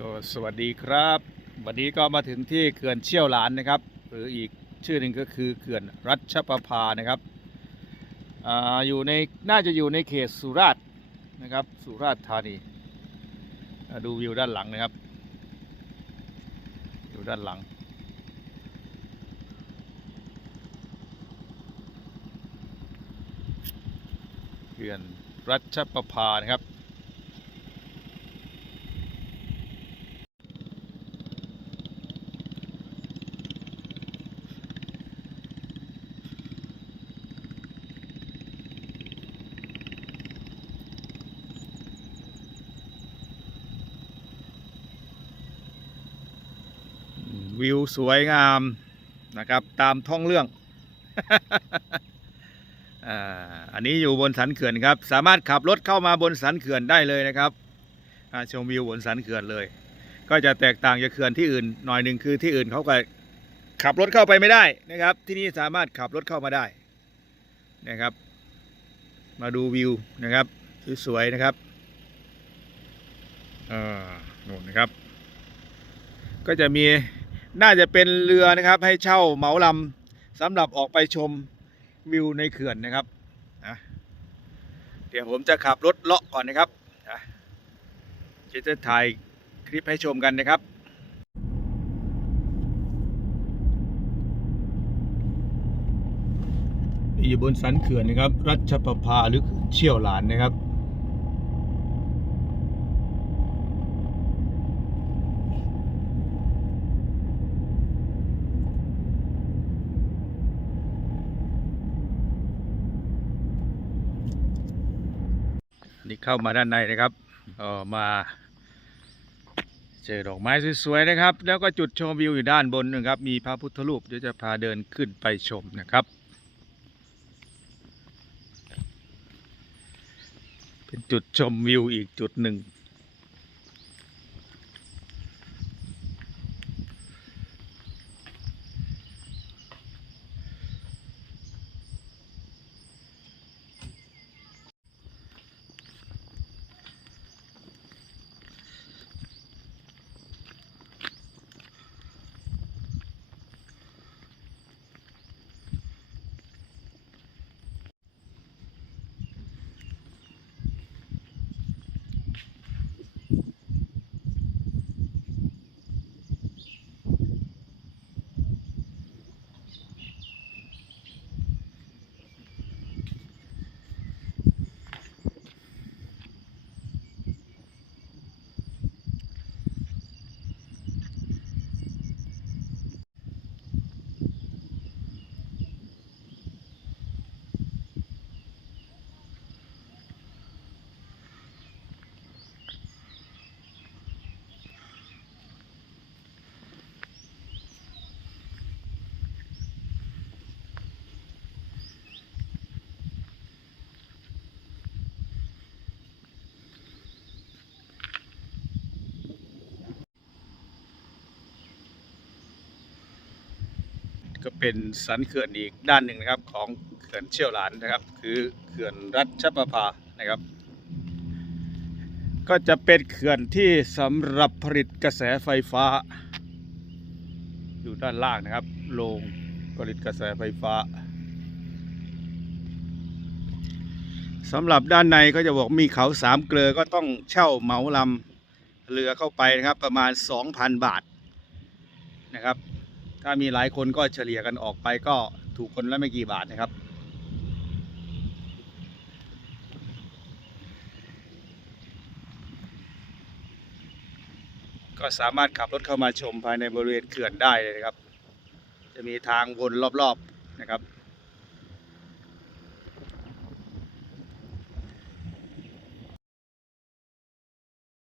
ก็สวัสดีครับ วันนี้ก็มาถึงที่เขื่อนเชี่ยวหลานนะครับ หรืออีกชื่อหนึ่งก็คือเขื่อนรัชประภานะครับออยู่ในน่าจะอยู่ในเขตสุราษฎร์นะครับสุราษฎร์ธานีดูวิวด้านหลังนะครับอยู่ด้านหลัง เขื่อนรัชประภานะครับ วิวสวยงามนะครับ ตามท้องเรื่องอันนี้อยู่บนสันเขื่อนครับ สามารถขับรถเข้ามาบนสันเขื่อนได้เลยนะครับชมวิวบนสันเขื่อนเลย ก็จะแตกต่างจากเขื่อนที่อื่นหน่อยหนึ่งคือที่อื่นเขาก็ขับรถเข้าไปไม่ได้นะครับ ที่นี่สามารถขับรถเข้ามาได้นะครับ มาดูวิวนะครับสวยๆนะครับอ่าโน่นนะครับ ก็จะมี น่าจะเป็นเรือนะครับให้เช่าเหมาลำสำหรับออกไปชมวิวในเขื่อนนะครับนะเดี๋ยวผมจะขับรถเลาะก่อนนะครับนะจะจะถ่ายคลิปให้ชมกันนะครับอยู่บนสันเขื่อนนะครับ รัชประภาหรือเชี่ยวหลานนะครับ นี่เข้ามาด้านในนะครับออมา เจอดอกไม้สวยๆนะครับ แล้วก็จุดชมวิวอยู่ด้านบนนะครับ มีพระพุทธรูปเดี๋ยวจะพาเดินขึ้นไปชมนะครับ เป็นจุดชมวิวอีกจุดหนึ่ง ก็เป็นสันเขื่อนอีกด้านหนึ่งนะครับของเขื่อนเชี่ยวหลานนะครับ คือเขื่อนรัชประภานะครับ ก็จะเป็นเขื่อนที่สำหรับผลิตกระแสไฟฟ้า อยู่ด้านล่างนะครับโรงผลิตกระแสไฟฟ้าสำหรับด้านในก็จะบอกมีเขาสามเกลือก็ต้องเช่าเหมาลำเรือเข้าไปนะครับประมาณ 2,000 บาทนะครับ ถ้ามีหลายคนก็เฉลี่ยกันออกไปก็ถูกคนละไม่กี่บาทนะครับ ก็สามารถขับรถเข้ามาชมภายในบริเวณเขื่อนได้เลยนะครับ จะมีทางวนรอบๆนะครับ